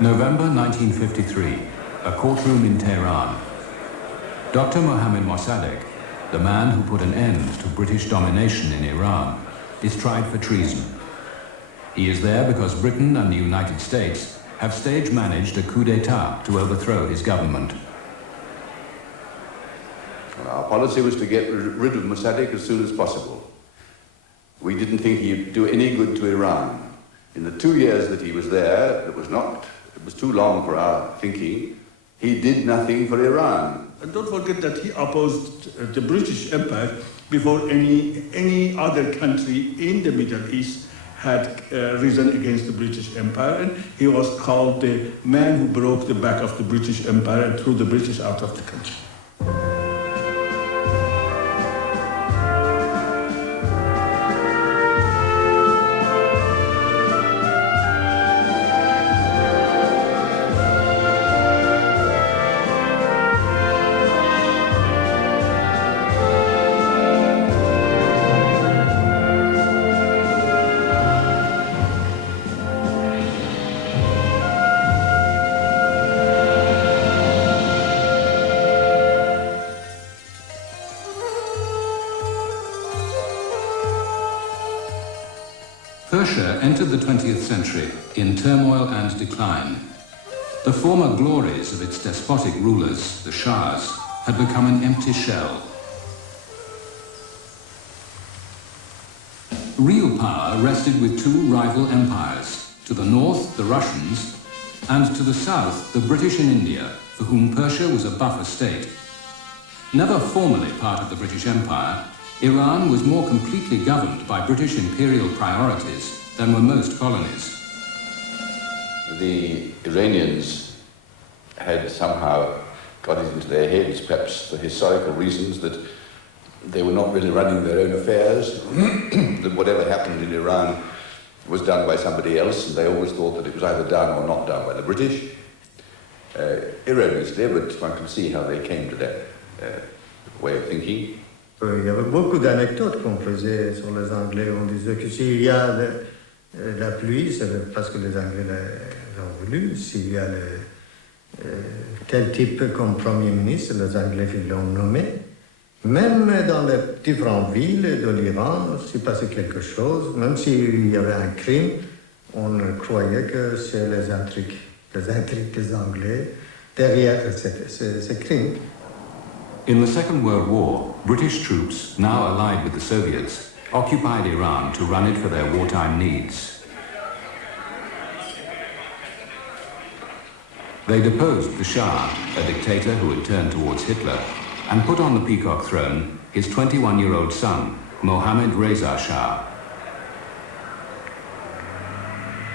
November 1953, a courtroom in Tehran. Dr. Mohammad Mossadegh, the man who put an end to British domination in Iran, is tried for treason. He is there because Britain and the United States have stage-managed a coup d'etat to overthrow his government. Our policy was to get rid of Mossadegh as soon as possible. We didn't think he'd do any good to Iran. In the 2 years that he was there, it was too long for our thinking, he did nothing for Iran. And don't forget that he opposed the British Empire before any other country in the Middle East had risen against the British Empire, and he was called the man who broke the back of the British Empire and threw the British out of the country. Persia entered the 20th century in turmoil and decline. The former glories of its despotic rulers, the Shahs, had become an empty shell. Real power rested with two rival empires, to the north the Russians, and to the south the British in India, for whom Persia was a buffer state. Never formally part of the British Empire, Iran was more completely governed by British imperial priorities than were most colonies. The Iranians had somehow got it into their heads, perhaps for historical reasons, that they were not really running their own affairs, that whatever happened in Iran was done by somebody else, and they always thought that it was either done or not done by the British. Erroneously, but one can see how they came to that way of thinking. Il y avait beaucoup d'anecdotes qu'on faisait sur les Anglais. On disait que s'il y a la pluie, c'est parce que les Anglais l'ont voulu. S'il y a tel type comme Premier ministre, les Anglais l'ont nommé. Même dans les différentes villes de l'Iran, s'il passait quelque chose, même s'il y avait un crime, on croyait que c'est les intrigues des Anglais derrière ces crimes. In the Second World War, British troops, now allied with the Soviets, occupied Iran to run it for their wartime needs. They deposed the Shah, a dictator who had turned towards Hitler, and put on the peacock throne his 21-year-old son, Mohammad Reza Shah.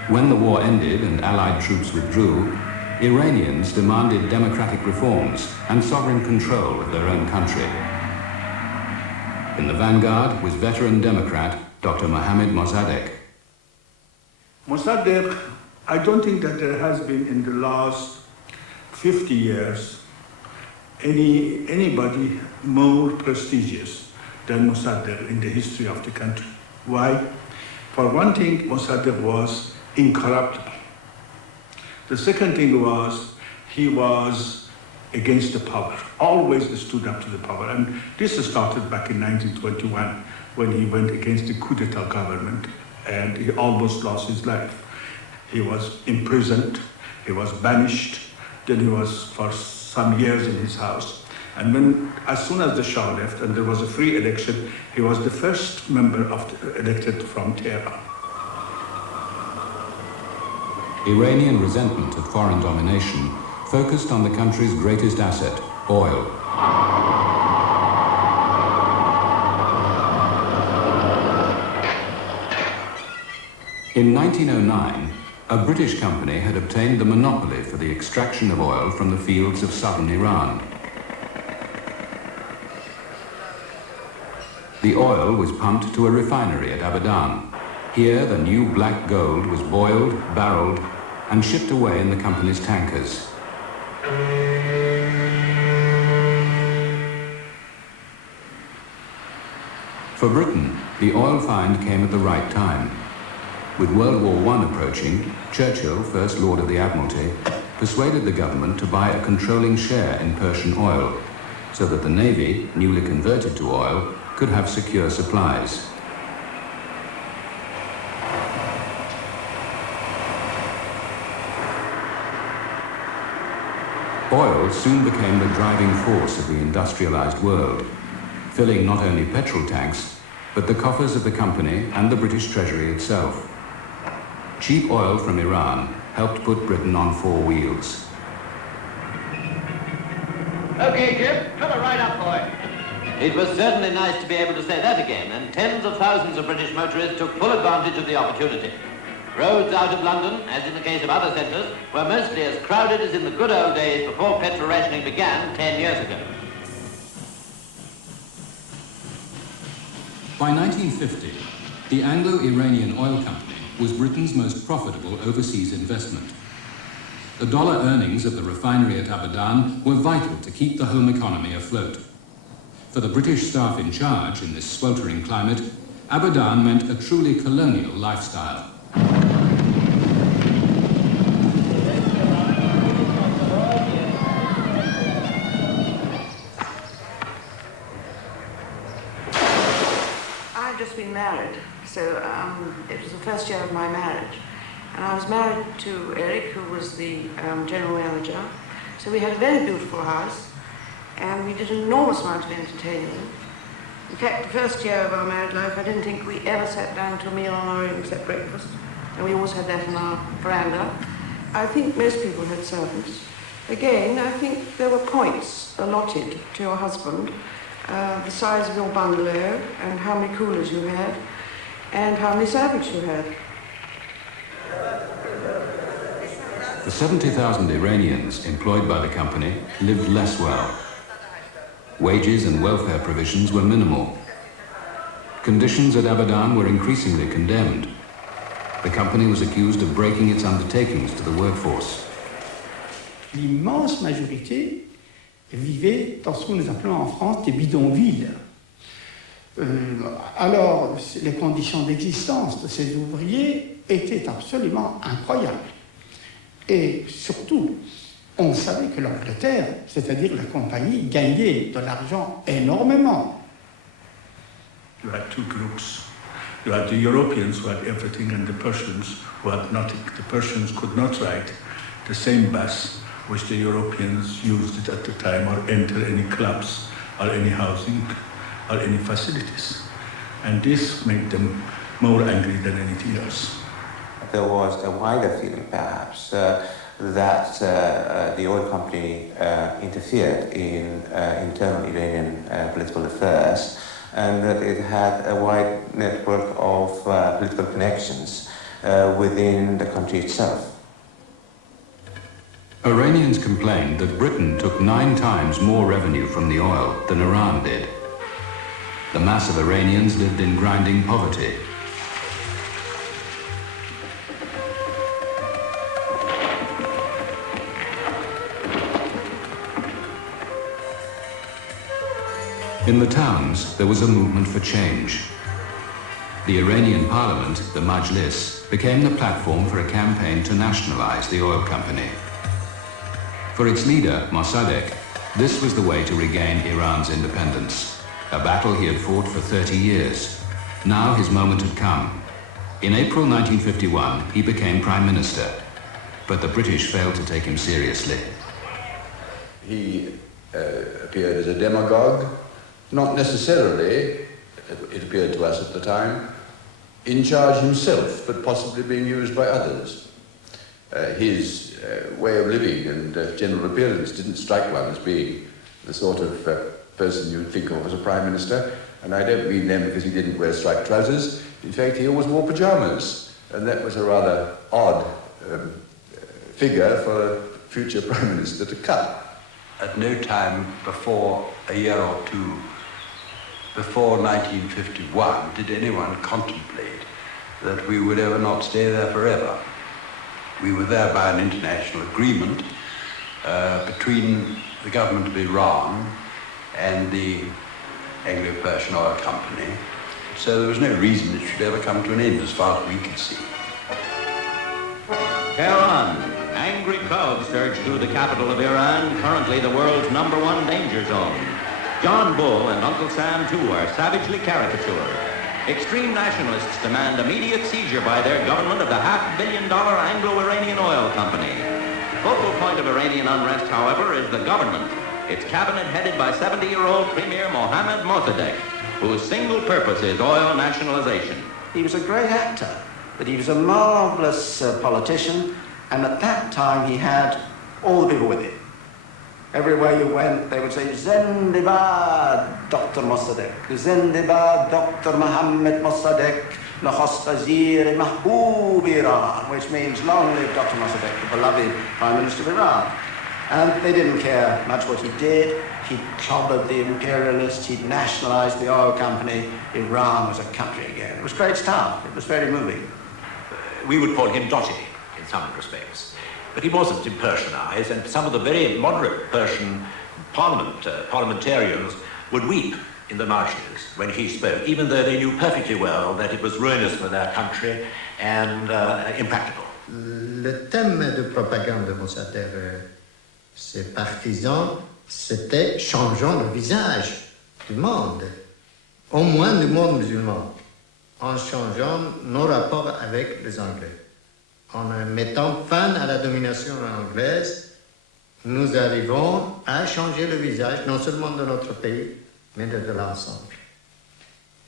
When the war ended and Allied troops withdrew, Iranians demanded democratic reforms and sovereign control of their own country. In the vanguard was veteran Democrat Dr. Mohammad Mossadegh. Mossadegh, I don't think that there has been in the last 50 years anybody more prestigious than Mossadegh in the history of the country. Why? For one thing, Mossadegh was incorruptible. The second thing was, he was against the power, always stood up to the power. And this started back in 1921 when he went against the coup d'etat government and he almost lost his life. He was imprisoned, he was banished, then he was for some years in his house. And as soon as the Shah left and there was a free election, he was the first member elected from Tehran. Iranian resentment at foreign domination focused on the country's greatest asset, oil. In 1909, a British company had obtained the monopoly for the extraction of oil from the fields of southern Iran. The oil was pumped to a refinery at Abadan. Here, the new black gold was boiled, barreled, and shipped away in the company's tankers. For Britain, the oil find came at the right time. With World War I approaching, Churchill, First Lord of the Admiralty, persuaded the government to buy a controlling share in Persian oil, so that the Navy, newly converted to oil, could have secure supplies. Oil soon became the driving force of the industrialized world, filling not only petrol tanks, but the coffers of the company and the British Treasury itself. Cheap oil from Iran helped put Britain on four wheels. Okay, Jim, come right up, boy. It was certainly nice to be able to say that again, and tens of thousands of British motorists took full advantage of the opportunity. Roads out of London, as in the case of other centres, were mostly as crowded as in the good old days before petrol rationing began 10 years ago. By 1950, the Anglo-Iranian Oil Company was Britain's most profitable overseas investment. The dollar earnings of the refinery at Abadan were vital to keep the home economy afloat. For the British staff in charge in this sweltering climate, Abadan meant a truly colonial lifestyle. I'd just been married, so it was the first year of my marriage. And I was married to Eric, who was the general manager. So we had a very beautiful house, and we did an enormous amount of entertaining. In fact, the first year of our married life, I didn't think we ever sat down to a meal on our own except breakfast. And we always had that in our veranda. I think most people had servants. Again, I think there were points allotted to your husband, the size of your bungalow, and how many coolers you had, and how many servants you had. The 70,000 Iranians employed by the company lived less well. Wages and welfare provisions were minimal. Conditions at Abadan were increasingly condemned. The company was accused of breaking its undertakings to the workforce. L'immense majorité vivait dans ce que nous appelons en France des bidonvilles. Alors, les conditions d'existence de ces ouvriers étaient absolument incroyables. Et surtout, on savait que l'Angleterre, c'est-à-dire la compagnie, gagnait de l'argent énormément. You had two groups. You had the Europeans who had everything and the Persians who had nothing. The Persians could not ride the same bus which the Europeans used it at the time or enter any clubs or any housing or any facilities. And this made them more angry than anything else. There was a wider feeling, perhaps, that the oil company interfered in internal Iranian political affairs, and that it had a wide network of political connections within the country itself. Iranians complained that Britain took 9 times more revenue from the oil than Iran did. The mass of Iranians lived in grinding poverty. In the towns, there was a movement for change. The Iranian parliament, the Majlis, became the platform for a campaign to nationalize the oil company. For its leader, Mossadegh, this was the way to regain Iran's independence, a battle he had fought for 30 years. Now his moment had come. In April 1951, he became Prime Minister, but the British failed to take him seriously. He appeared as a demagogue, not necessarily, it appeared to us at the time, in charge himself, but possibly being used by others. His way of living and general appearance didn't strike one as being the sort of person you'd think of as a Prime Minister, and I don't mean them because he didn't wear striped trousers. In fact, he always wore pyjamas, and that was a rather odd figure for a future Prime Minister to cut. At no time before a year or two before 1951 did anyone contemplate that we would ever not stay there forever. We were there by an international agreement between the government of Iran and the Anglo-Persian Oil Company, so there was no reason it should ever come to an end as far as we could see. Tehran. Angry crowds surge through the capital of Iran, currently the world's #1 danger zone. John Bull and Uncle Sam, too, are savagely caricatured. Extreme nationalists demand immediate seizure by their government of the $500 million Anglo-Iranian oil company. Focal point of Iranian unrest, however, is the government, its cabinet headed by 70-year-old Premier Mohammad Mossadegh, whose single purpose is oil nationalization. He was a great actor, but he was a marvelous politician, and at that time he had all the people with him. Everywhere you went, they would say, Zindabad, Dr. Mossadegh, Zindabad, Dr. Mohammad Mossadegh, Nakhast Wazir Mahbub Iran, which means long live Dr. Mossadegh, the beloved Prime Minister of Iran. And they didn't care much what he did. He clobbered the imperialists, he'd nationalized the oil company. Iran was a country again. It was great stuff. It was very moving. We would call him dotty in some respects. But he wasn't in Persian eyes, and some of the very moderate Persian parliamentarians would weep in the marshes when he spoke, even though they knew perfectly well that it was ruinous for their country and impractical. Le thème de propagande de Mossadegh, ses partisans, c'était changeons le visage du monde, au moins du monde musulman, en changeant nos rapports avec les Anglais. En mettant fin à la domination anglaise, nous arrivons à changer le visage, non seulement de notre pays, mais de l'ensemble.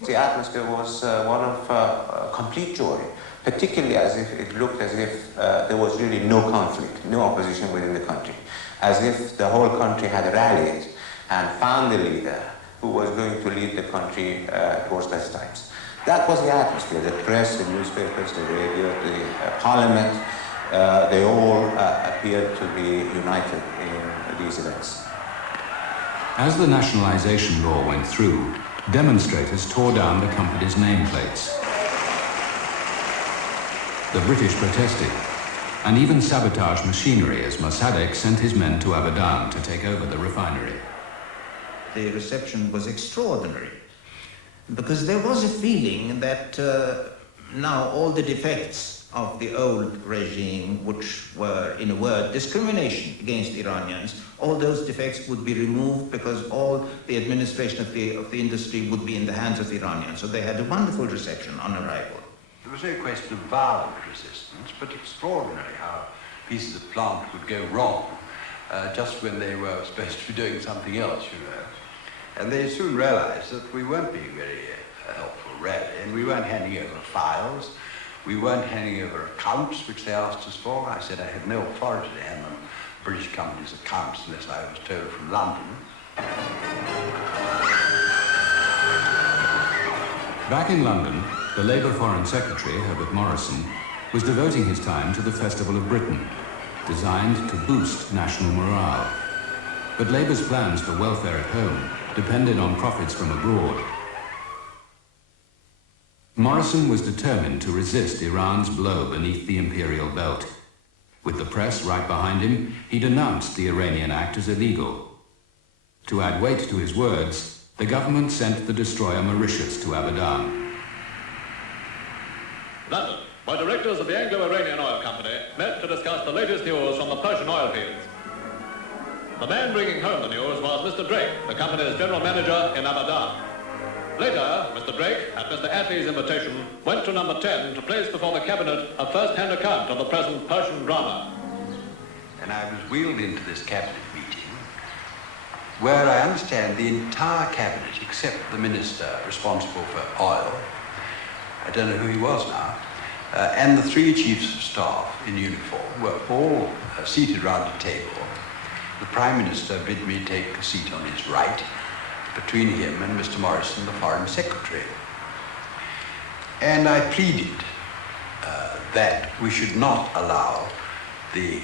The atmosphere was one of complete joy, particularly as if it looked as if there was really no conflict, no opposition within the country, as if the whole country had rallied and found a leader who was going to lead the country towards better times. That was the atmosphere. The press, the newspapers, the radio, the parliament, they all appeared to be united in these events. As the nationalization law went through, demonstrators tore down the company's nameplates. The British protested, and even sabotaged machinery as Mossadegh sent his men to Abadan to take over the refinery. The reception was extraordinary, because there was a feeling that now all the defects of the old regime, which were, in a word, discrimination against Iranians, all those defects would be removed because all the administration of the industry would be in the hands of Iranians. So they had a wonderful reception on arrival. There was no question of violent resistance, but extraordinary how pieces of plant would go wrong just when they were supposed to be doing something else, you know. And they soon realized that we weren't being very helpful, really, and we weren't handing over files, we weren't handing over accounts, which they asked us for. I said I had no authority to hand them British companies' accounts unless I was told from London. Back in London, the Labour Foreign Secretary, Herbert Morrison, was devoting his time to the Festival of Britain, designed to boost national morale. But Labour's plans for welfare at home depended on profits from abroad. Morrison was determined to resist Iran's blow beneath the imperial belt. With the press right behind him, he denounced the Iranian act as illegal. To add weight to his words, the government sent the destroyer Mauritius to Abadan. London, where directors of the Anglo-Iranian Oil Company met to discuss the latest news from the Persian oil fields. The man bringing home the news was Mr. Drake, the company's general manager in Abadan. Later, Mr. Drake, at Mr. Attlee's invitation, went to number 10 to place before the cabinet a first-hand account of the present Persian drama. And I was wheeled into this cabinet meeting, where I understand the entire cabinet, except the minister responsible for oil, I don't know who he was now, and the three chiefs of staff in uniform were all seated round a table. The Prime Minister bid me take a seat on his right, between him and Mr. Morrison, the Foreign Secretary. And I pleaded that we should not allow the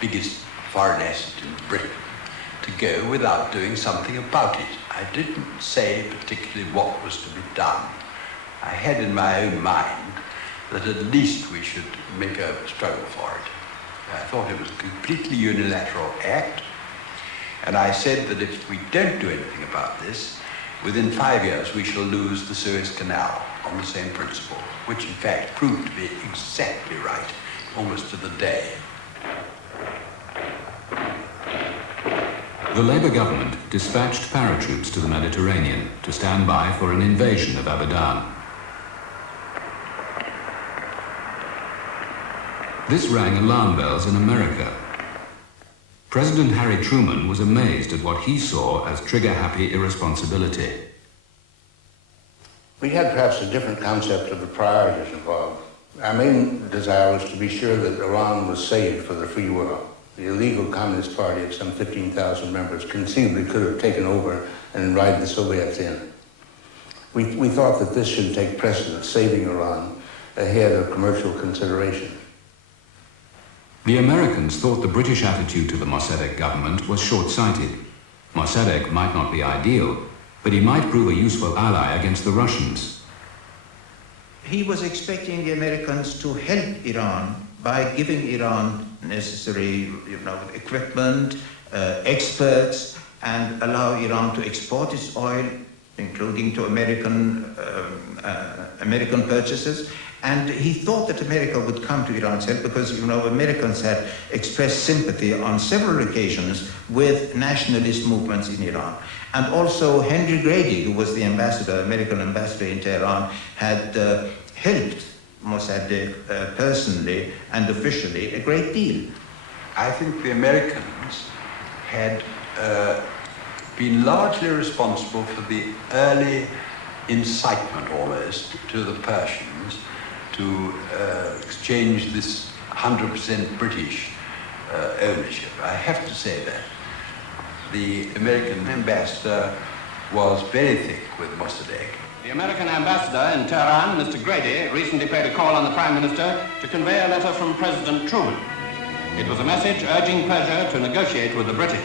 biggest foreign asset in Britain to go without doing something about it. I didn't say particularly what was to be done. I had in my own mind that at least we should make a struggle for it. I thought it was a completely unilateral act, and I said that if we don't do anything about this, within 5 years we shall lose the Suez Canal on the same principle, which in fact proved to be exactly right almost to the day. The Labour government dispatched paratroops to the Mediterranean to stand by for an invasion of Abadan. This rang alarm bells in America. President Harry Truman was amazed at what he saw as trigger-happy irresponsibility. We had perhaps a different concept of the priorities involved. Our main desire was to be sure that Iran was saved for the free world. The illegal Communist Party of some 15,000 members conceivably could have taken over and invited the Soviets in. We thought that this should take precedence, saving Iran, ahead of commercial consideration. The Americans thought the British attitude to the Mossadegh government was short-sighted. Mossadegh might not be ideal, but he might prove a useful ally against the Russians. He was expecting the Americans to help Iran by giving Iran necessary equipment, experts, and allow Iran to export its oil, including to American purchases. And he thought that America would come to Iran's help because, Americans had expressed sympathy on several occasions with nationalist movements in Iran. And also Henry Grady, who was the ambassador, American ambassador in Tehran, had helped Mossadegh personally and officially a great deal. I think the Americans had been largely responsible for the early incitement almost to the Persians to exchange this 100% British ownership. I have to say that. The American ambassador was very thick with Mossadegh. The American ambassador in Tehran, Mr. Grady, recently paid a call on the Prime Minister to convey a letter from President Truman. It was a message urging Persia to negotiate with the British.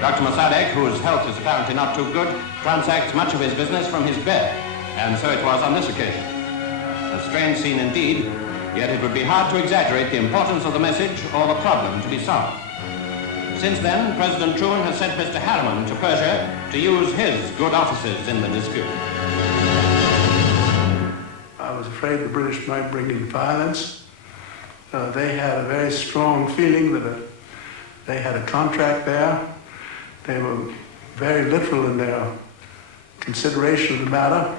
Dr. Mossadegh, whose health is apparently not too good, transacts much of his business from his bed, and so it was on this occasion. A strange scene indeed, yet it would be hard to exaggerate the importance of the message or the problem to be solved. Since then, President Truman has sent Mr. Harriman to Persia to use his good offices in the dispute. I was afraid the British might bring in violence. They had a very strong feeling that they had a contract there. They were very literal in their consideration of the matter.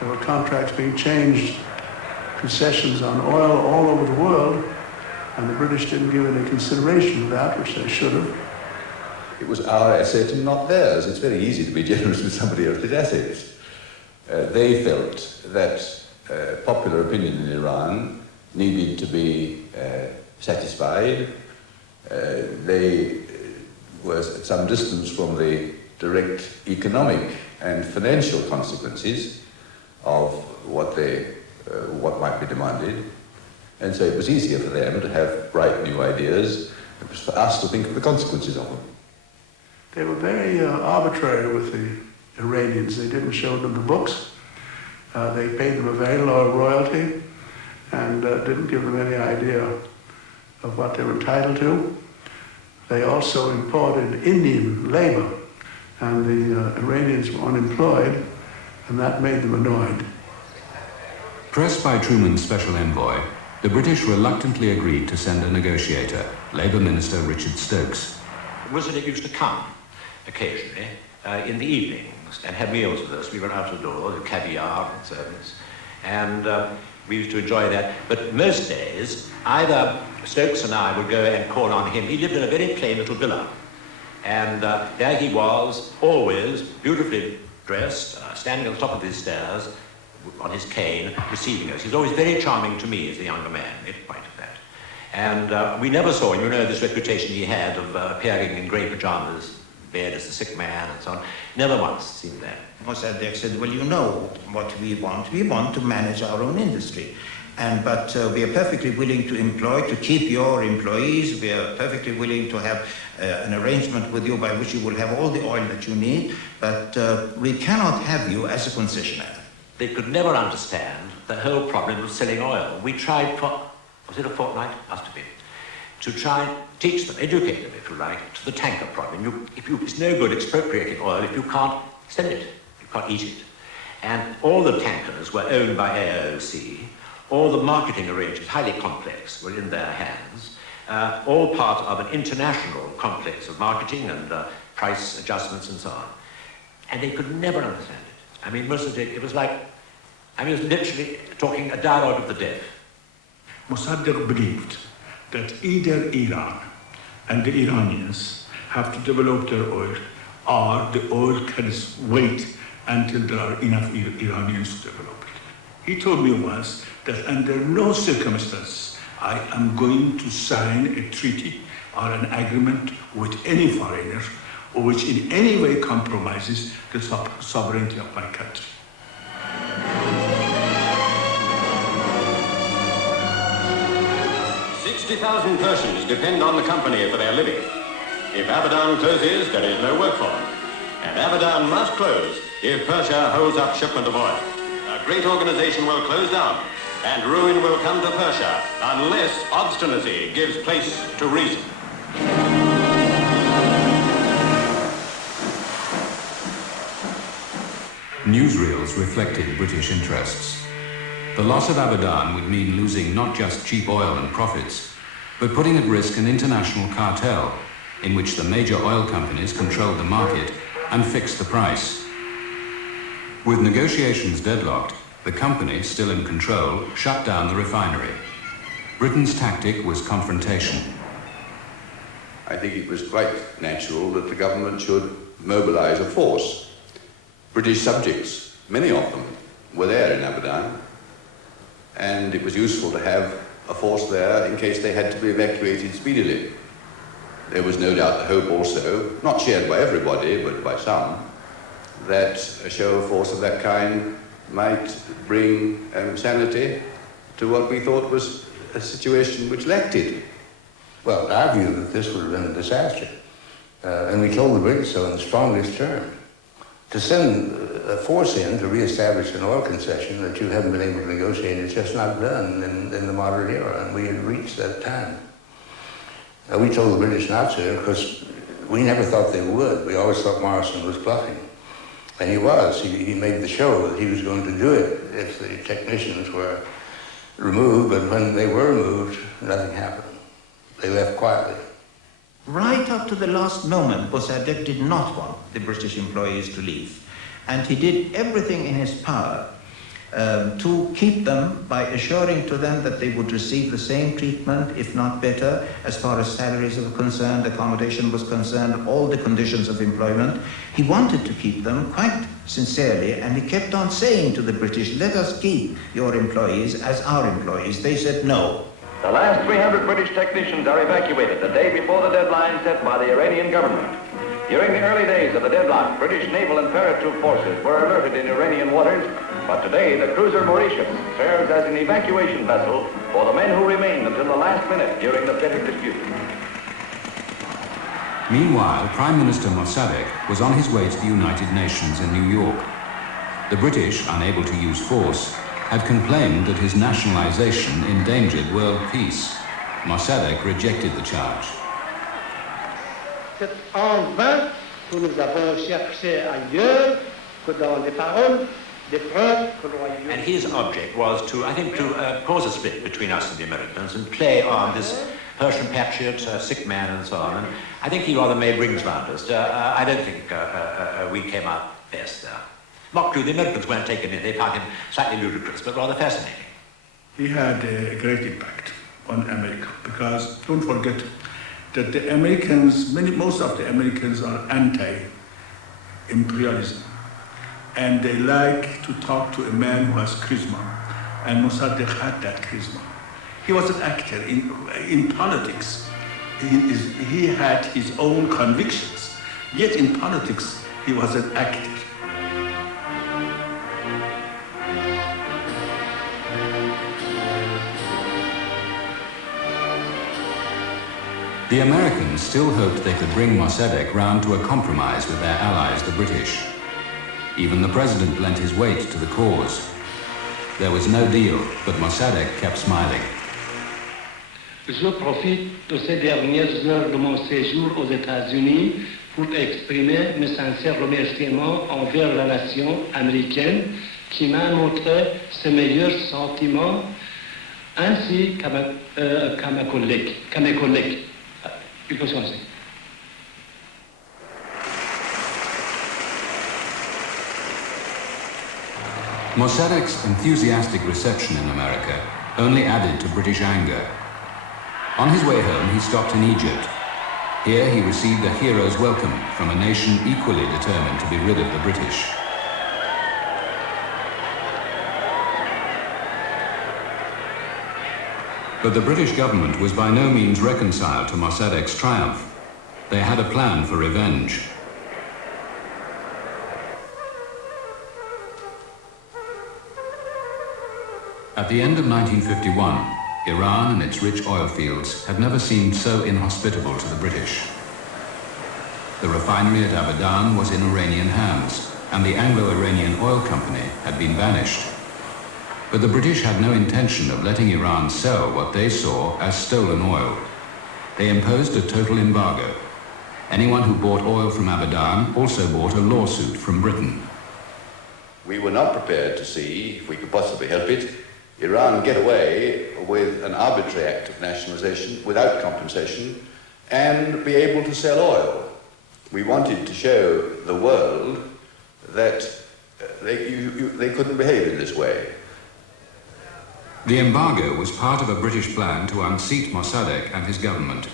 There were contracts being changed, concessions on oil all over the world, and the British didn't give any consideration to that, which they should have. It was our asset and not theirs. It's very easy to be generous with somebody else's assets. They felt that popular opinion in Iran needed to be satisfied. They were at some distance from the direct economic and financial consequences of what might be demanded. And so it was easier for them to have bright new ideas. It was for us to think of the consequences of them. They were very arbitrary with the Iranians. They didn't show them the books. They paid them a very low royalty and didn't give them any idea of what they were entitled to. They also imported Indian labor, and the Iranians were unemployed, and that made them annoyed. Pressed by Truman's special envoy, the British reluctantly agreed to send a negotiator, Labour Minister Richard Stokes. Mossadegh used to come occasionally in the evenings and have meals with us. We were out of doors, caviar and service, and we used to enjoy that. But most days, either Stokes and I would go and call on him. He lived in a very plain little villa, and there he was, always beautifully dressed, standing on the top of his stairs, on his cane, receiving us. He was always very charming to me as a younger man, in spite of that. And we never saw him, this reputation he had of appearing in grey pajamas, bed as a sick man and so on. Never once seen that. Mossadegh said, well, you know what we want. We want to manage our own industry. But we are perfectly willing to employ, to keep your employees. We are perfectly willing to have an arrangement with you by which you will have all the oil that you need. But we cannot have you as a concessionaire. They could never understand the whole problem of selling oil. We tried for, was it a fortnight? Must have been. To try and teach them, educate them, if you like, to the tanker problem. It's no good expropriating oil if you can't sell it, you can't eat it. And all the tankers were owned by AOC. all the marketing arrangements, highly complex, were in their hands, all part of an international complex of marketing and price adjustments and so on. And they could never understand it. I mean, Mossadegh, it was like, I mean, it was literally talking a dialogue of the deaf. Mossadegh believed that either Iran and the Iranians have to develop their oil, or the oil can wait until there are enough Iranians to develop it. He told me once that under no circumstances I am going to sign a treaty or an agreement with any foreigner which in any way compromises the sovereignty of my country. $60,000 Persians depend on the company for their living. If Abadan closes, there is no work for them. And Abadan must close if Persia holds up shipment of oil. A great organization will close down, and ruin will come to Persia unless obstinacy gives place to reason. Newsreels reflected British interests. The loss of Abadan would mean losing not just cheap oil and profits, but putting at risk an international cartel in which the major oil companies controlled the market and fixed the price. With negotiations deadlocked, the company, still in control, shut down the refinery. Britain's tactic was confrontation. I think it was quite natural that the government should mobilize a force. British subjects, many of them, were there in Abadan, and it was useful to have a force there in case they had to be evacuated speedily. There was no doubt the hope also, not shared by everybody, but by some, that a show of force of that kind might bring sanity to what we thought was a situation which lacked it. Well, our view that this would have been a disaster. And we told the British so in the strongest terms. To send a force in to reestablish an oil concession that you haven't been able to negotiate is just not done in the modern era, and we had reached that time. We told the British not to, because we never thought they would. We always thought Morrison was bluffing. And he was. He made the show that he was going to do it if the technicians were removed, but when they were removed, nothing happened. They left quietly. Right up to the last moment, Mossadegh did not want the British employees to leave. And he did everything in his power to keep them by assuring to them that they would receive the same treatment, if not better, as far as salaries were concerned, accommodation was concerned, all the conditions of employment. He wanted to keep them quite sincerely, and he kept on saying to the British, let us keep your employees as our employees. They said no. The last 300 British technicians are evacuated the day before the deadline set by the Iranian government. During the early days of the deadlock, British naval and paratroop forces were alerted in Iranian waters, but today the cruiser Mauritius serves as an evacuation vessel for the men who remained until the last minute during the bitter dispute. Meanwhile, Prime Minister Mossadegh was on his way to the United Nations in New York. The British, unable to use force, had complained that his nationalization endangered world peace. Mossadegh rejected the charge. C'est en vain que nous avons cherché ailleurs que dans les paroles des preuves que le royaume. And his object was to, I think, to cause a split between us and the Americans and play on this Persian patriot, sick man and so on. And I think he rather made rings round us. I don't think we came out best there. Not true, the Americans weren't taken in. They found him slightly ludicrous, but rather fascinating. He had a great impact on America, because don't forget that the Americans, most of the Americans are anti-imperialism. And they like to talk to a man who has charisma. And Mossadegh had that charisma. He was an actor in politics. He had his own convictions. Yet in politics, he was an actor. The Americans still hoped they could bring Mossadegh round to a compromise with their allies, the British. Even the president lent his weight to the cause. There was no deal, but Mossadegh kept smiling. Je profite de ces dernières heures de mon séjour aux États-Unis pour exprimer mes sincères remerciements envers la nation américaine qui m'a montré ses meilleurs sentiments ainsi qu'à mes collègues. Il faut changer. Mossadegh's enthusiastic reception in America only added to British anger. On his way home, he stopped in Egypt. Here he received a hero's welcome from a nation equally determined to be rid of the British. But the British government was by no means reconciled to Mossadegh's triumph. They had a plan for revenge. At the end of 1951, Iran and its rich oil fields had never seemed so inhospitable to the British. The refinery at Abadan was in Iranian hands, and the Anglo-Iranian Oil Company had been banished. But the British had no intention of letting Iran sell what they saw as stolen oil. They imposed a total embargo. Anyone who bought oil from Abadan also bought a lawsuit from Britain. We were not prepared to see, if we could possibly help it, Iran get away with an arbitrary act of nationalization without compensation and be able to sell oil. We wanted to show the world that they couldn't behave in this way. The embargo was part of a British plan to unseat Mossadegh and his government.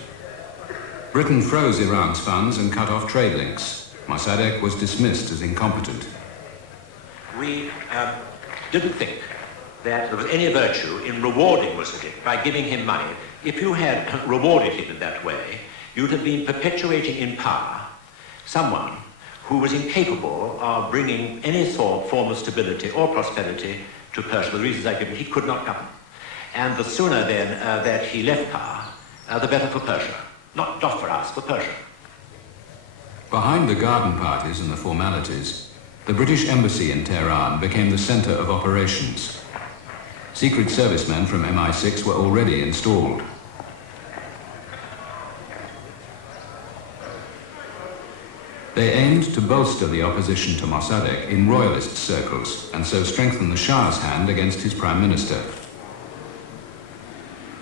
Britain froze Iran's funds and cut off trade links. Mossadegh was dismissed as incompetent. We didn't think that there was any virtue in rewarding Mossadegh by giving him money. If you had rewarded him in that way, you'd have been perpetuating in power someone who was incapable of bringing any form of stability or prosperity to Persia. For the reasons I've given, he could not govern. And the sooner then that he left power, the better for Persia. Not for us, for Persia. Behind the garden parties and the formalities, the British embassy in Tehran became the center of operations. Secret servicemen from MI6 were already installed. They aimed to bolster the opposition to Mossadegh in royalist circles and so strengthen the Shah's hand against his prime minister.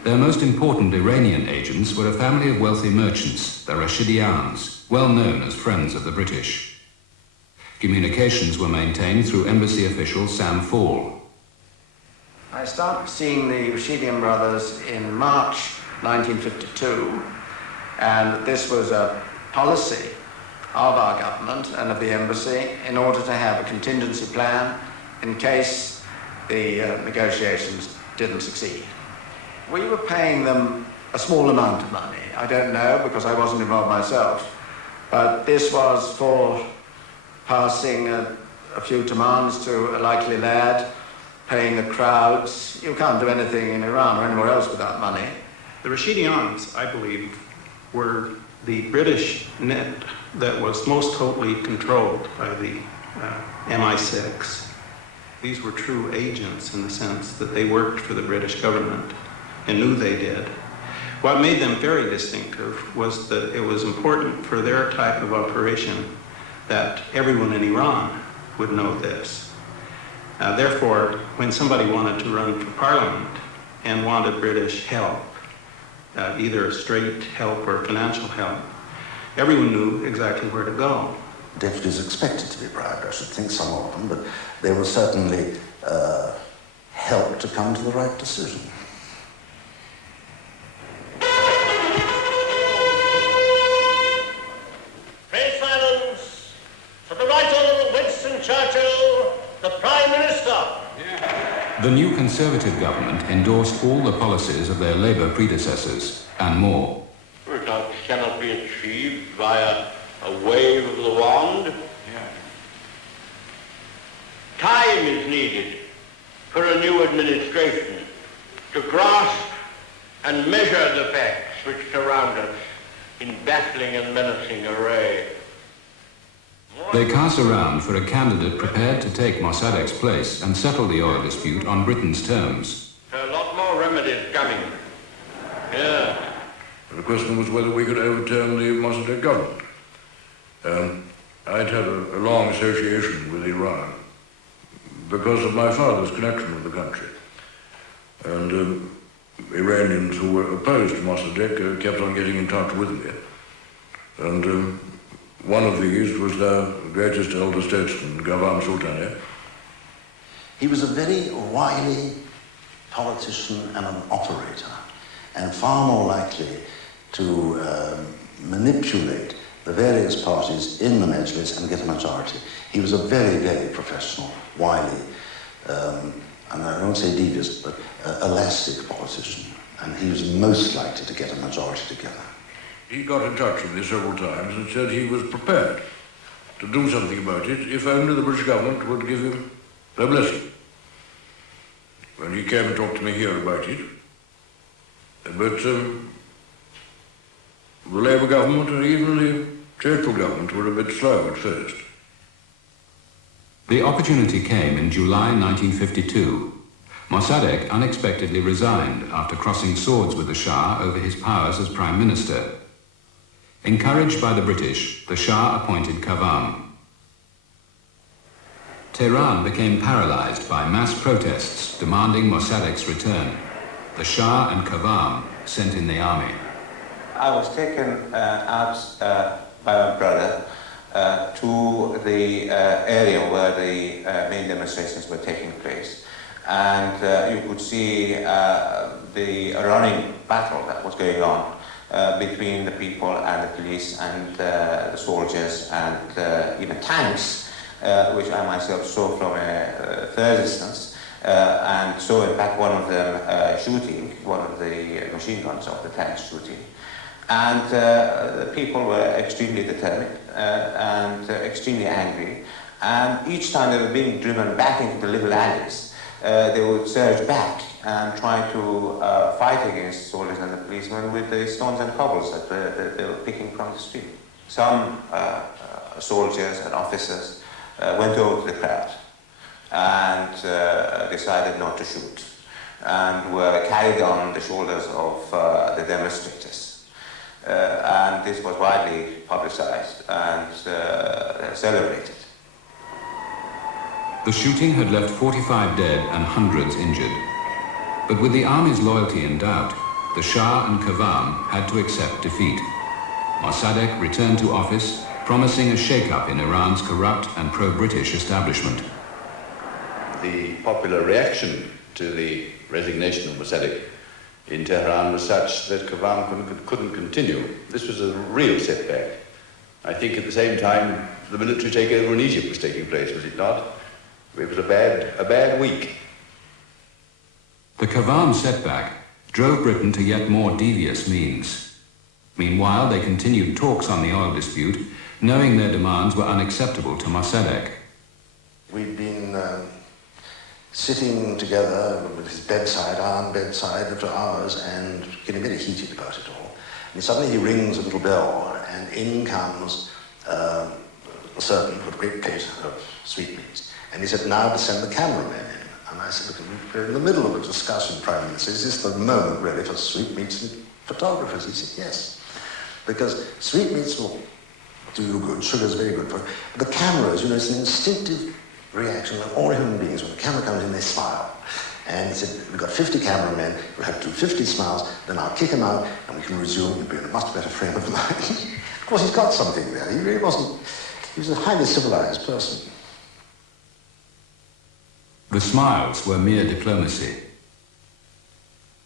Their most important Iranian agents were a family of wealthy merchants, the Rashidians, well known as friends of the British. Communications were maintained through embassy official Sam Fall. I started seeing the Rashidian brothers in March 1952, and this was a policy of our government and of the embassy in order to have a contingency plan in case the negotiations didn't succeed. We were paying them a small amount of money. I don't know because I wasn't involved myself, but this was for passing a few demands to a likely lad, paying the crowds. You can't do anything in Iran or anywhere else without money. The Rashidians, I believe, were the British net that was most totally controlled by the MI6. These were true agents in the sense that they worked for the British government and knew they did. What made them very distinctive was that it was important for their type of operation that everyone in Iran would know this. Therefore, when somebody wanted to run for Parliament and wanted British help, either straight help or financial help, everyone knew exactly where to go. Deputies expected to be bribed, I should think, some of them, but they were certainly helped to come to the right decision. Pray silence for the Right Honourable Winston Churchill, the Prime Minister. The new Conservative government endorsed all the policies of their Labour predecessors, and more. Results cannot be achieved via a wave of the wand. Time is needed for a new administration to grasp and measure the facts which surround us in baffling and menacing array. They cast around for a candidate prepared to take Mossadegh's place and settle the oil dispute on Britain's terms. A lot more remedies coming. Yeah. The question was whether we could overturn the Mossadegh government. I'd had a long association with Iran because of my father's connection with the country. And Iranians who were opposed to Mossadegh kept on getting in touch with me. And one of these was their greatest elder statesman, Gavam Sultani. He was a very wily politician and an operator, and far more likely to manipulate the various parties in the Majlis and get a majority. He was a very, very professional, wily, and I won't say devious, but elastic politician, and he was most likely to get a majority together. He got in touch with me several times and said he was prepared to do something about it if only the British government would give him their blessing. When he came and talked to me here about it, but the Labour government and even the central government were a bit slow at first. The opportunity came in July 1952. Mossadegh unexpectedly resigned after crossing swords with the Shah over his powers as Prime Minister. Encouraged by the British, the Shah appointed Kavam. Tehran became paralyzed by mass protests demanding Mossadegh's return. The Shah and Kavam sent in the army. I was taken out by my brother to the area where the main demonstrations were taking place. And you could see the running battle that was going on between the people and the police and the soldiers and even tanks, which I myself saw from a fair distance, and saw in fact one of them shooting, one of the machine guns of the tanks shooting. And the people were extremely determined and extremely angry, and each time they were being driven back into the little alleys, they would surge back and try to fight against soldiers and the policemen with the stones and cobbles that they were picking from the street. Some soldiers and officers went over to the crowd and decided not to shoot, and were carried on the shoulders of the demonstrators. And this was widely publicized and celebrated. The shooting had left 45 dead and hundreds injured. But with the army's loyalty in doubt, the Shah and Kavam had to accept defeat. Mossadegh returned to office, promising a shake-up in Iran's corrupt and pro-British establishment. The popular reaction to the resignation of Mossadegh in Tehran was such that Kavam couldn't continue. This was a real setback. I think at the same time the military takeover in Egypt was taking place, was it not? It was a bad week. The Kavam setback drove Britain to yet more devious means. Meanwhile, they continued talks on the oil dispute, knowing their demands were unacceptable to Mossadegh. We'd been sitting together with his bedside, iron bedside, for hours and getting very heated about it all. And suddenly he rings a little bell, and in comes a servant with a great plate of sweetmeats. And he said, now to send the cameraman in. And I said, look, we're in the middle of a discussion, Prime Minister. Is this the moment, really, for sweetmeats and photographers? He said, yes. Because sweetmeats will do you good, sugar's very good for you. The cameras, you know, it's an instinctive reaction of all human beings. When the camera comes in, they smile. And he said, we've got 50 cameramen, we'll have to do 50 smiles, then I'll kick him out, and we can resume. You'll be in a much better frame of mind. Of course, he's got something there. He really wasn't, he was a highly civilized person. The smiles were mere diplomacy.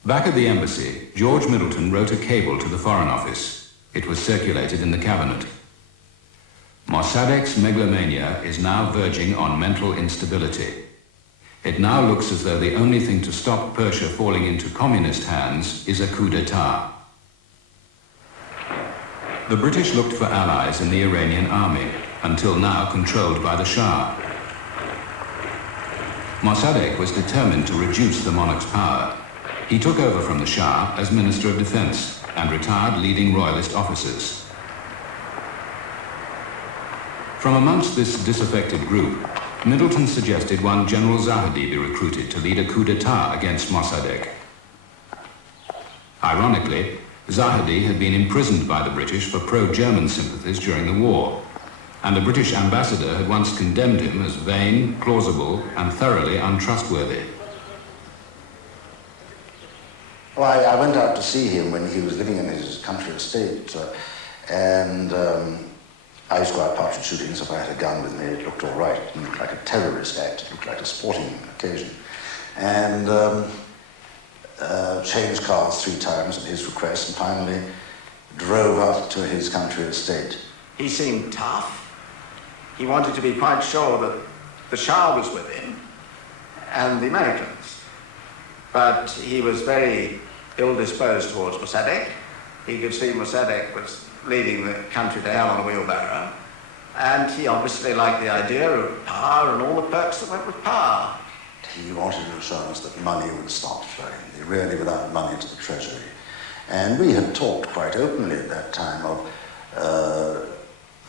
Back at the embassy, George Middleton wrote a cable to the Foreign Office. It was circulated in the cabinet. Mossadegh's megalomania is now verging on mental instability. It now looks as though the only thing to stop Persia falling into communist hands is a coup d'etat. The British looked for allies in the Iranian army, until now controlled by the Shah. Mossadegh was determined to reduce the monarch's power. He took over from the Shah as Minister of Defense and retired leading royalist officers. From amongst this disaffected group, Middleton suggested one General Zahedi be recruited to lead a coup d'etat against Mossadegh. Ironically, Zahedi had been imprisoned by the British for pro-German sympathies during the war, and the British ambassador had once condemned him as vain, plausible, and thoroughly untrustworthy. Well, I went out to see him when he was living in his country estate, and I used to go out partridge shooting, so if I had a gun with me, it looked all right. It didn't look like a terrorist act, it looked like a sporting occasion. And changed cars 3 times at his request, and finally drove up to his country estate. He seemed tough. He wanted to be quite sure that the Shah was with him and the Americans. But he was very ill-disposed towards Mossadegh. He could see Mossadegh was leading the country to hell on a wheelbarrow. And he obviously liked the idea of power and all the perks that went with power. He wanted to assure us that money would start flowing. They really without money to the treasury. And we had talked quite openly at that time of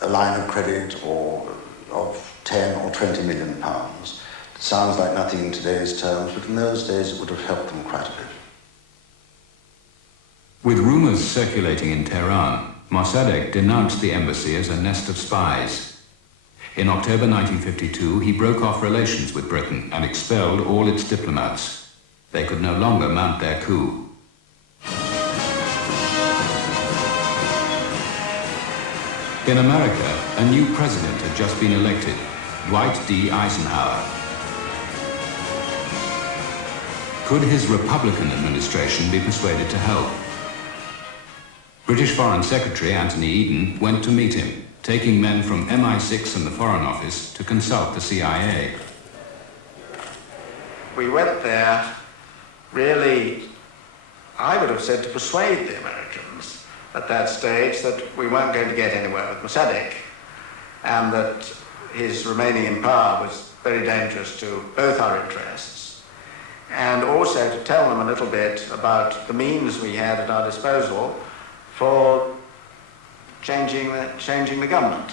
a line of credit or of 10 or 20 million pounds. It sounds like nothing in today's terms, but in those days it would have helped them quite a bit. With rumours circulating in Tehran, Mossadegh denounced the embassy as a nest of spies. In October 1952, he broke off relations with Britain and expelled all its diplomats. They could no longer mount their coup. In America, a new president had just been elected, Dwight D. Eisenhower. Could his Republican administration be persuaded to help? British Foreign Secretary Anthony Eden went to meet him, taking men from MI6 and the Foreign Office to consult the CIA. We went there, really, I would have said to persuade the Americans at that stage that we weren't going to get anywhere with Mossadegh, and that his remaining in power was very dangerous to both our interests, and also to tell them a little bit about the means we had at our disposal for changing the government.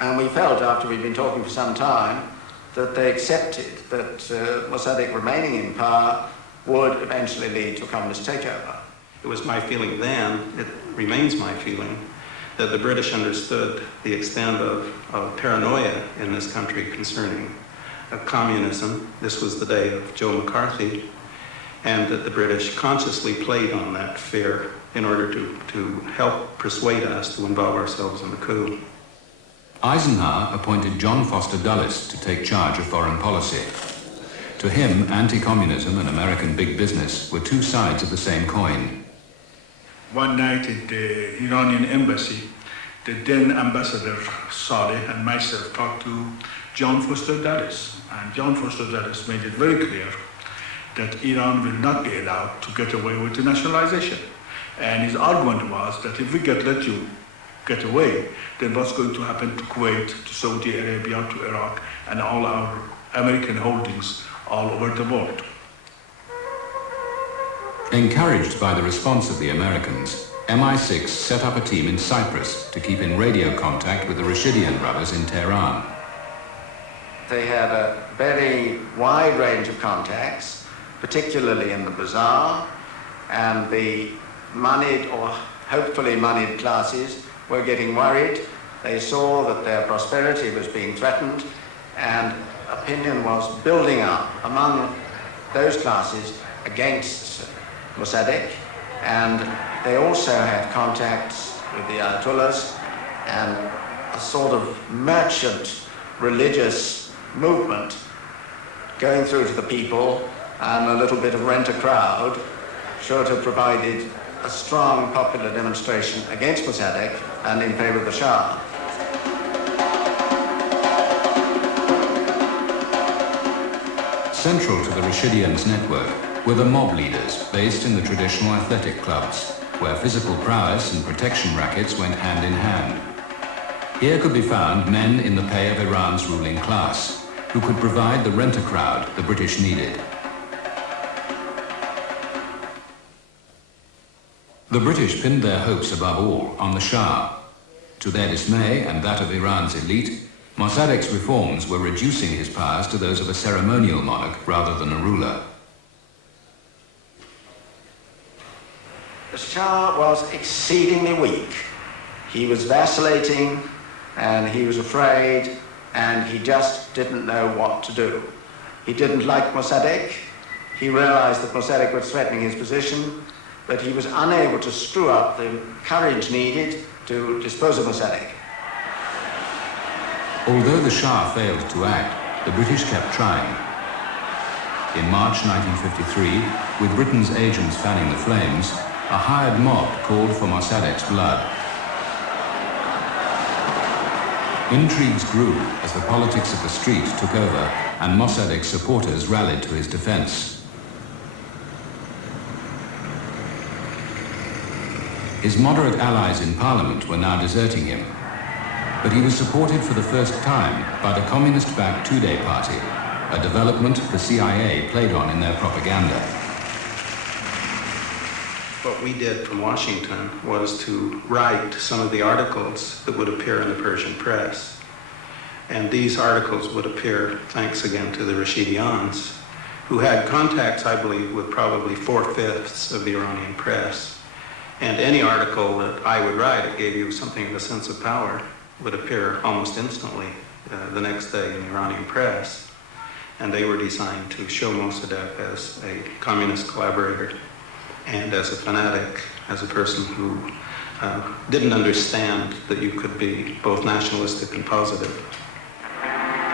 And we felt, after we'd been talking for some time, that they accepted that Mossadegh remaining in power would eventually lead to a communist takeover. It was my feeling then, it remains my feeling, that the British understood the extent of paranoia in this country concerning communism. This was the day of Joe McCarthy, and that the British consciously played on that fear in order to help persuade us to involve ourselves in the coup. Eisenhower appointed John Foster Dulles to take charge of foreign policy. To him, anti-communism and American big business were two sides of the same coin. One night at the Iranian embassy, the then ambassador Saleh and myself talked to John Foster Dulles. And John Foster Dulles made it very clear that Iran will not be allowed to get away with the nationalization. And his argument was that if we let you get away, then what's going to happen to Kuwait, to Saudi Arabia, to Iraq, and all our American holdings all over the world. Encouraged by the response of the Americans, MI6 set up a team in Cyprus to keep in radio contact with the Rashidian brothers in Tehran. They had a very wide range of contacts, particularly in the bazaar, and the moneyed or hopefully moneyed classes were getting worried. They saw that their prosperity was being threatened, and opinion was building up among those classes against Mossadegh. And they also had contacts with the Ayatollahs and a sort of merchant religious movement going through to the people, and a little bit of rent a crowd sure to have provided a strong popular demonstration against Mossadegh and in favor of the Shah. Central to the Rashidians' network were the mob leaders based in the traditional athletic clubs, where physical prowess and protection rackets went hand in hand. Here could be found men in the pay of Iran's ruling class, who could provide the rent-a-crowd the British needed. The British pinned their hopes above all on the Shah. To their dismay and that of Iran's elite, Mossadegh's reforms were reducing his powers to those of a ceremonial monarch rather than a ruler. The Shah was exceedingly weak. He was vacillating, and he was afraid, and he just didn't know what to do. He didn't like Mossadegh, he realized that Mossadegh was threatening his position, but he was unable to screw up the courage needed to dispose of Mossadegh. Although the Shah failed to act, the British kept trying. In March 1953, with Britain's agents fanning the flames, a hired mob called for Mossadegh's blood. Intrigues grew as the politics of the street took over and Mossadegh's supporters rallied to his defense. His moderate allies in Parliament were now deserting him, but he was supported for the first time by the communist-backed Tudeh Party, a development the CIA played on in their propaganda. What we did from Washington was to write some of the articles that would appear in the Persian press. And these articles would appear thanks again to the Rashidians, who had contacts, I believe, with probably 4/5 of the Iranian press. And any article that I would write, it gave you something of a sense of power, would appear almost instantly the next day in the Iranian press. And they were designed to show Mossadegh as a communist collaborator and as a fanatic, as a person who didn't understand that you could be both nationalistic and positive.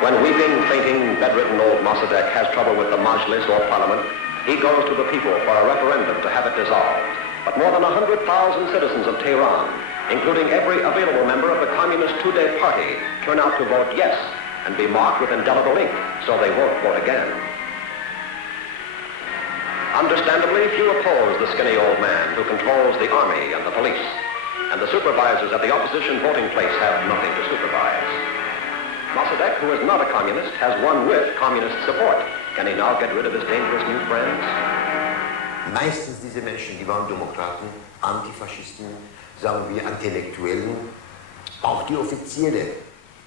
When weeping, fainting, bedridden old Mossadegh has trouble with the Majlis or Parliament, he goes to the people for a referendum to have it dissolved. But more than 100,000 citizens of Tehran, including every available member of the Communist Tudeh Party, turn out to vote yes and be marked with indelible ink, so they won't vote again. Understandably, few oppose the skinny old man who controls the army and the police, and the supervisors at the opposition voting place have nothing to supervise. Mossadegh, who is not a communist, has won with communist support. Can he now get rid of his dangerous new friends? Meistens diese Menschen, die waren Demokraten, Antifaschisten, sagen wir Intellektuellen, auch die Offiziere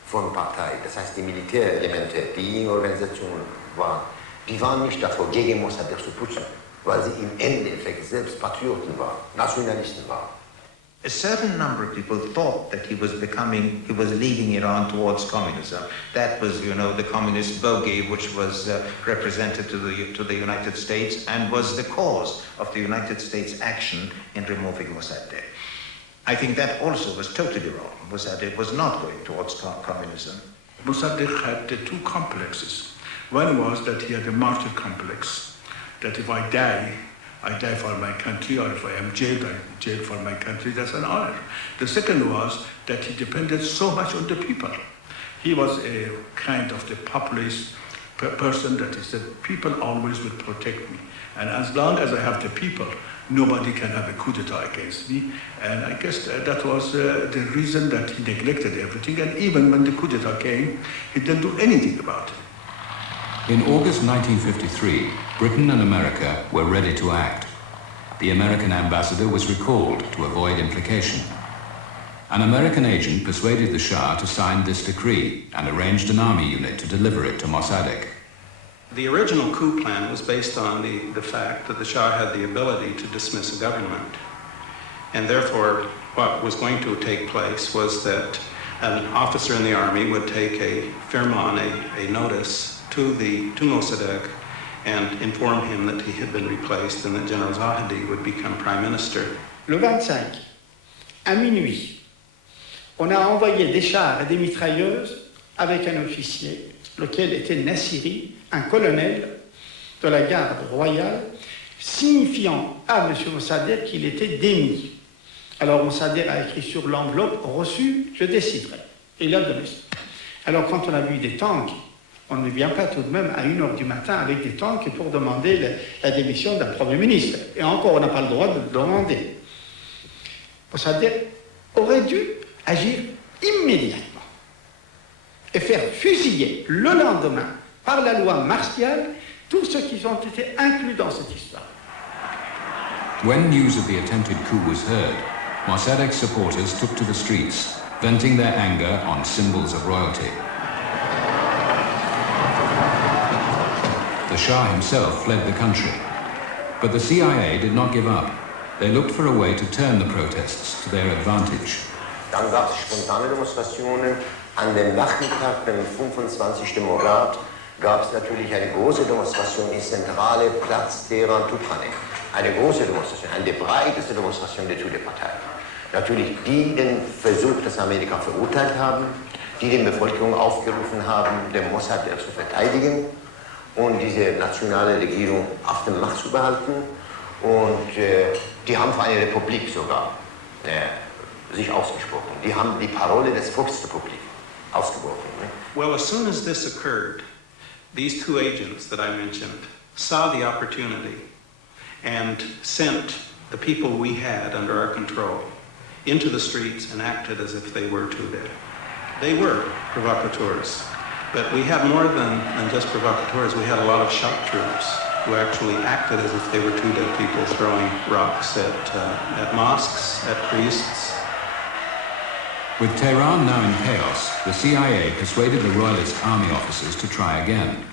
von Partei, das heißt die Militärelemente, die Organisationen waren, die waren nicht davor, gegen Mossadegh zu putzen, weil sie im Endeffekt selbst Patrioten waren, Nationalisten waren. A certain number of people thought that he was leading Iran towards communism. That was, the communist bogey which was represented to the United States and was the cause of the United States action in removing Mossadegh. I think that also was totally wrong. Mossadegh was not going towards communism. Mossadegh had two complexes. One was that he had a martyr complex, that if I die for my country, or if I am jailed, I'm jailed for my country, that's an honor. The second was that he depended so much on the people. He was a kind of the populist person that he said, people always will protect me. And as long as I have the people, nobody can have a coup d'etat against me. And I guess that was the reason that he neglected everything. And even when the coup d'etat came, he didn't do anything about it. In August 1953, Britain and America were ready to act. The American ambassador was recalled to avoid implication. An American agent persuaded the Shah to sign this decree and arranged an army unit to deliver it to Mossadegh. The original coup plan was based on the fact that the Shah had the ability to dismiss a government. And therefore, what was going to take place was that an officer in the army would take a firman, a notice, to Mossadegh and inform him that he had been replaced and that General Zahedi would become prime minister. Le 25, à minuit, on a envoyé des chars et des mitrailleuses avec un officier, lequel était Nassiri, un colonel de la garde royale, signifiant à M. Mossadegh qu'il était démis. Alors Mossadegh a écrit sur l'enveloppe « Reçu, je déciderai ». Et il a donné ça. Alors quand on a vu des tanks, on ne vient pas tout de même à 1h du matin avec des tanks pour demander la démission d'un Premier ministre. Et encore, on n'a pas le droit de le demander. Mossadegh aurait dû agir immédiatement et faire fusiller le lendemain, par la loi martiale, tous ceux qui ont été inclus dans cette histoire. When news of the attempted coup was heard, Mossadegh's supporters took to the streets, venting their anger on symbols of royalty. The Shah himself fled the country. But the CIA did not give up. They looked for a way to turn the protests to their advantage. Dann gab es spontane Demonstrationen. An dem Nachmittag, dem 25. Morat, gab es natürlich eine große Demonstration im zentralen Platz Teheran-Tuprane. Eine große Demonstration, eine der breiteste Demonstration der Tudeh-Partei. Natürlich die den Versuch, das Amerika verurteilt haben, die den Bevölkerung aufgerufen haben, den Mossad zu verteidigen und diese nationale Regierung auf der Macht zu behalten. Und die haben für eine Republik sogar sich ausgesprochen. Die haben die Parole des Volksrepublik ausgebrochen. Well, as soon as this occurred, these two agents that I mentioned saw the opportunity and sent the people we had under our control into the streets and acted as if they were Tudeh. They were provocateurs, but we had more than just provocateurs. We had a lot of shock troops who actually acted as if they were Tudeh people throwing rocks at mosques, at priests. With Tehran now in chaos, the CIA persuaded the royalist army officers to try again.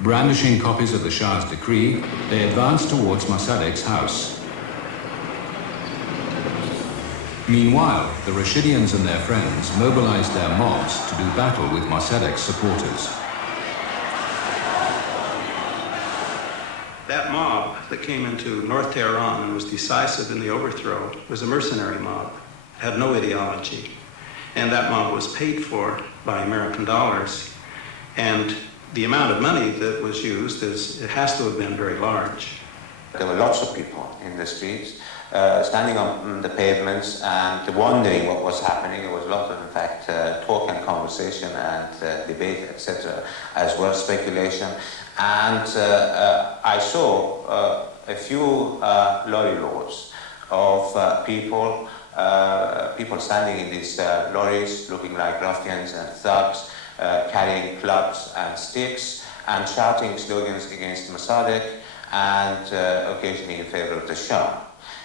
Brandishing copies of the Shah's decree, they advanced towards Mossadegh's house. Meanwhile, the Rashidians and their friends mobilized their mobs to do battle with Mossadegh's supporters. That mob that came into North Tehran and was decisive in the overthrow was a mercenary mob, had no ideology, and that mob was paid for by American dollars, and the amount of money that was used it has to have been very large. There were lots of people in the streets, standing on the pavements and wondering what was happening. There was a lot of, in fact, talk and conversation and debate, etc., as well, speculation. And I saw a few lorry loads of people standing in these lorries, looking like ruffians and thugs, carrying clubs and sticks and shouting slogans against Mossadegh and occasionally in favor of the Shah.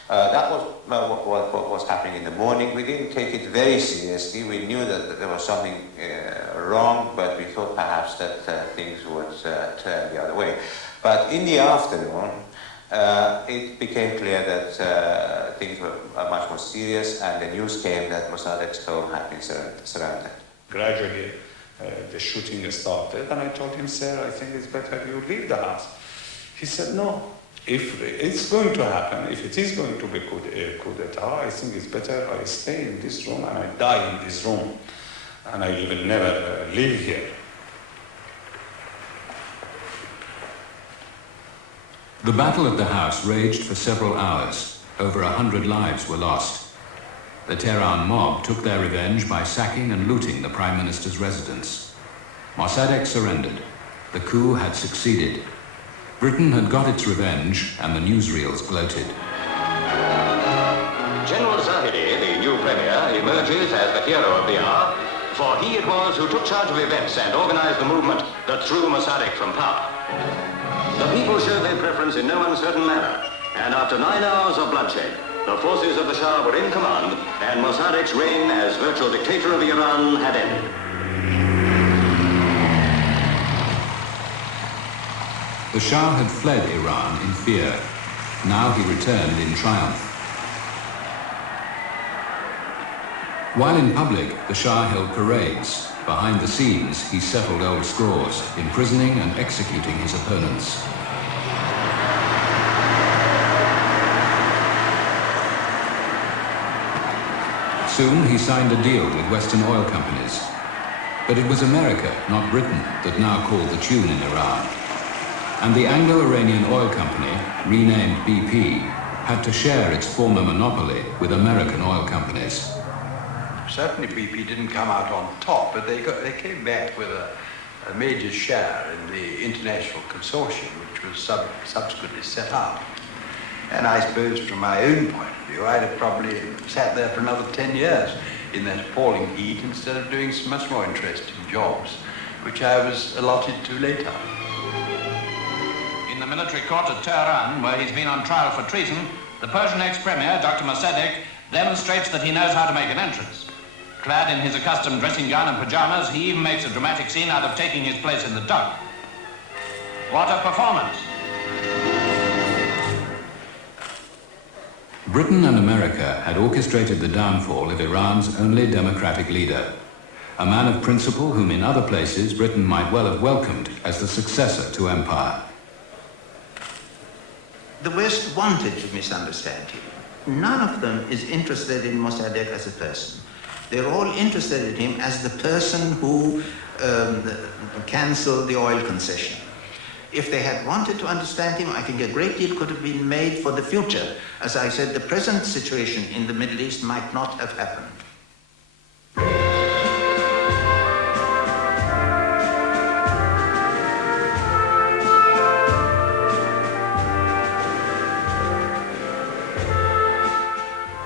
That was what was happening in the morning. We didn't take it very seriously. We knew that there was something wrong, but we thought perhaps that things would turn the other way. But in the afternoon, it became clear that things were much more serious, and the news came that Mossadegh's home had been surrounded. Gradually, the shooting started, and I told him, "Sir, I think it's better you leave the house." He said, "No. If it's going to happen, if it is going to be coup d'etat, I think it's better I stay in this room and I die in this room, and I will never live here." The battle at the house raged for several hours. Over 100 lives were lost. The Tehran mob took their revenge by sacking and looting the Prime Minister's residence. Mossadegh surrendered. The coup had succeeded. Britain had got its revenge, and the newsreels gloated. General Zahedi, the new premier, emerges as the hero of the hour, for he it was who took charge of events and organized the movement that threw Mossadegh from power. The people showed their preference in no uncertain manner, and after 9 hours of bloodshed, the forces of the Shah were in command, and Mossadegh's reign as virtual dictator of Iran had ended. The Shah had fled Iran in fear. Now he returned in triumph. While in public, the Shah held parades. Behind the scenes, he settled old scores, imprisoning and executing his opponents. Soon he signed a deal with Western oil companies. But it was America, not Britain, that now called the tune in Iran. And the Anglo-Iranian Oil Company, renamed BP, had to share its former monopoly with American oil companies. Certainly BP didn't come out on top, but they came back with a major share in the international consortium, which was subsequently set up. And I suppose from my own point of view, I'd have probably sat there for another 10 years in that appalling heat instead of doing some much more interesting jobs, which I was allotted to later. In the military court at Tehran, where he's been on trial for treason, the Persian ex-premier, Dr. Mossadegh, demonstrates that he knows how to make an entrance. Clad in his accustomed dressing gown and pajamas, he even makes a dramatic scene out of taking his place in the dock. What a performance! Britain and America had orchestrated the downfall of Iran's only democratic leader. a man of principle whom in other places Britain might well have welcomed as the successor to empire. The West wanted to misunderstand him. None of them is interested in Mossadegh as a person. They're all interested in him as the person who cancelled the oil concession. If they had wanted to understand him, I think a great deal could have been made for the future. As I said, the present situation in the Middle East might not have happened.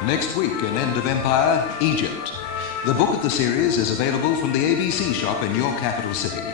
Next week in End of Empire, Egypt. The book of the series is available from the ABC shop in your capital city.